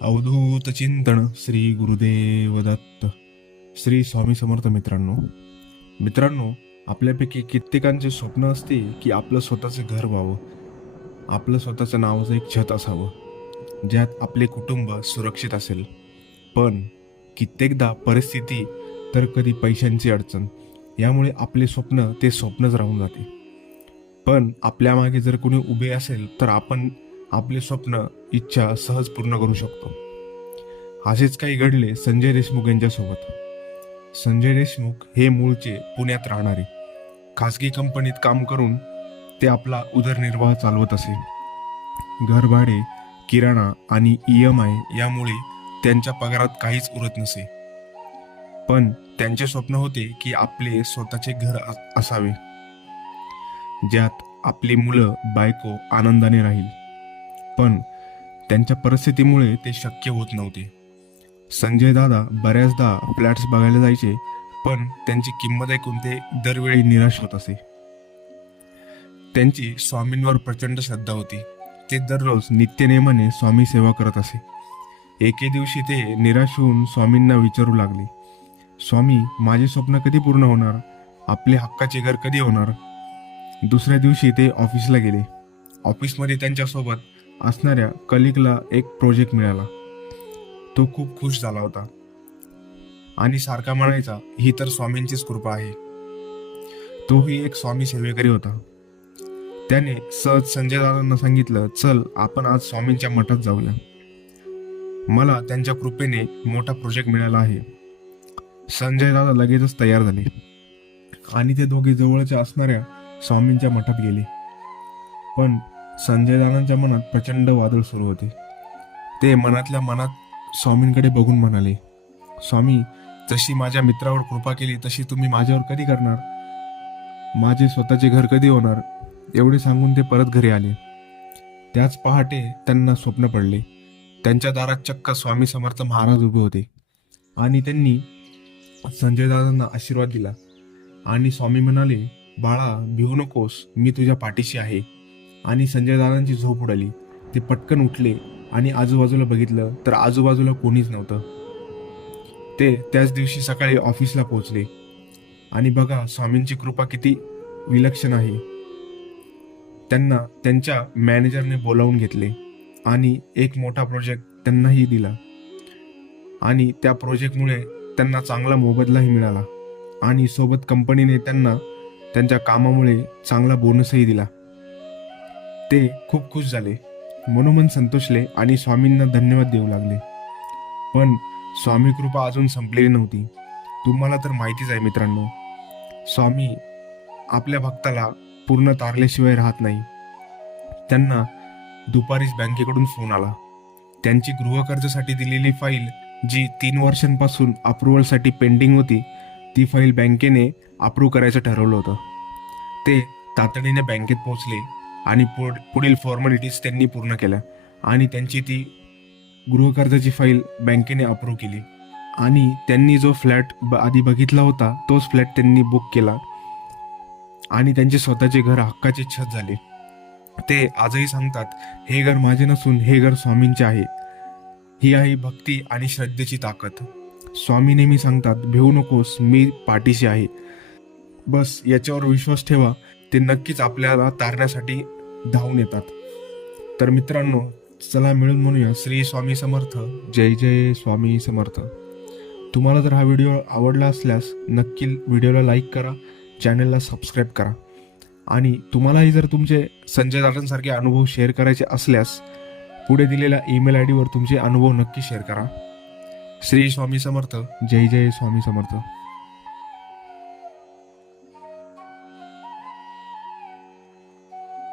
अवधूत चिंतन श्री गुरुदेव दत्त श्री स्वामी समर्थ मित्रांनो मित्रांनो आपल्यापैकी कित्येकांचे स्वप्न असते की आपलं स्वतःचं घर व्हावं. आपलं स्वतःचं नावाचं एक छत असावं ज्यात आपले कुटुंब सुरक्षित असेल. पण कित्येकदा परिस्थिती तर कधी पैशांची अडचण यामुळे आपले स्वप्न ते स्वप्नच राहून जाते. पण आपल्यामागे जर कोणी उभे असेल तर आपण आपले स्वप्न इच्छा सहज पूर्ण करू शकतो. असेच काही घडले संजय देशमुख यांच्यासोबत. संजय देशमुख हे मूळचे पुण्यात राहणारे. खासगी कंपनीत काम करून ते आपला उदरनिर्वाह चालवत असे घरभाडे किराणा आणि ई एम आय यामुळे त्यांच्या पगारात काहीच उरत नसे. पण त्यांचे स्वप्न होते की आपले स्वतःचे घर असावे. ज्यात आपली मुलं बायको आनंदाने राहील. पण त्यांच्या परिस्थितीमुळे ते शक्य होत नव्हते. संजय दादा बऱ्याचदा फ्लॅट्स बघायला जायचे पण त्यांची किंमत ऐकून ते दरवेळी निराश होत असे. त्यांची स्वामींवर प्रचंड श्रद्धा होती. ते दररोज नित्यनेमाने स्वामी सेवा करत असे. एके दिवशी ते निराश होऊन स्वामींना विचारू लागले. स्वामी माझे स्वप्न कधी पूर्ण होणार? आपले हक्काचे घर कधी होणार? दुसऱ्या दिवशी ते ऑफिसला गेले. ऑफिसमध्ये त्यांच्यासोबत असणाऱ्या कलिकला एक प्रोजेक्ट मिळाला. तो खूप खुश झाला होता. आणि सारखा म्हणायचा ही तर स्वामींचीच कृपा आहे. तोही एक स्वामी सेवेकरी होता. त्याने सहज संजय दादांना सांगितलं चल आपण आज स्वामींच्या मठात जाऊया. मला त्यांच्या कृपेने मोठा प्रोजेक्ट मिळाला आहे. संजय दादा लगेचच तयार झाले. आणि ते दोघे जवळच्या असणाऱ्या स्वामींच्या मठात गेले. पण संजय दादांच्या मनात प्रचंड वादळ सुरू होते. ते मनातल्या मनात स्वामींकडे बघून म्हणाले स्वामी जशी माझ्या मित्रावर कृपा केली तशी तुम्ही माझ्यावर कधी करणार? माझे स्वतःचे घर कधी होणार? एवढे सांगून ते परत घरी आले. त्याच पहाटे त्यांना स्वप्न पडले. त्यांच्या दारात चक्क स्वामी समर्थ महाराज उभे होते आणि त्यांनी संजय दादांना आशीर्वाद दिला. आणि स्वामी म्हणाले बाळा भिवू नकोस मी तुझ्या पाठीशी आहे. आणि संजय दादांची झोप उडाली. ते पटकन उठले आणि आजूबाजूला बघितलं तर आजूबाजूला कोणीच नव्हतं. ते त्याच दिवशी सकाळी ऑफिसला पोहोचले. आणि बघा स्वामींची कृपा किती विलक्षण आहे. त्यांना त्यांच्या मॅनेजरने बोलावून घेतले आणि एक मोठा प्रोजेक्ट त्यांनाही दिला. आणि त्या प्रोजेक्टमुळे त्यांना चांगला मोबदलाही मिळाला. आणि सोबत कंपनीने त्यांना त्यांच्या कामामुळे चांगला बोनसही दिला. ते खूप खुश झाले. मनोमन संतोषले आणि स्वामींना धन्यवाद देऊ लागले. पण स्वामी कृपा अजून संपलेली नव्हती. तुम्हाला तर माहितीच आहे मित्रांनो स्वामी आपल्या भक्ताला पूर्ण तारल्याशिवाय राहत नाही. त्यांना दुपारीच बँकेकडून फोन आला. त्यांची गृहकर्जासाठी दिलेली फाईल जी तीन वर्षांपासून अप्रुव्हलसाठी पेंडिंग होती ती फाईल बँकेने अप्रूव्ह करायचं ठरवलं होतं. ते तातडीने बँकेत पोहोचले. आणि पुढ- पुढील फॉर्मॅलिटीज त्यांनी पूर्ण केल्या. आणि त्यांची ती गृहकर्जाची फाईल बँकेने अप्रूव्ह केली. आणि त्यांनी जो फ्लॅट ब- आधी बघितला होता तोच फ्लॅट त्यांनी बुक केला. आणि त्यांचे स्वतःचे घर हक्काचे छत झाले. ते आजही सांगतात हे घर माझे नसून हे घर स्वामींचे आहे. ही आहे भक्ती आणि श्रद्धेची ताकद. स्वामी नेहमी सांगतात भिवू नकोस मी पाठीशी आहे. बस याच्यावर विश्वास ठेवा. ते नक्कीच आपल्याला तारण्यासाठी धावून येतात. तर मित्रांनो चला मिळून म्हणूया. श्री स्वामी समर्थ. जय जय स्वामी समर्थ. तुम्हाला जर हा व्हिडिओ आवडला असल्यास नक्की व्हिडिओला लाईक करा चॅनलला सबस्क्राईब करा. आणि तुम्हालाही जर तुमचे संजय दादांसारखे अनुभव शेअर करायचे असल्यास पुढे दिलेल्या ईमेल आय डीवर तुमचे अनुभव नक्की शेअर करा. श्री स्वामी समर्थ. जय जय स्वामी समर्थ.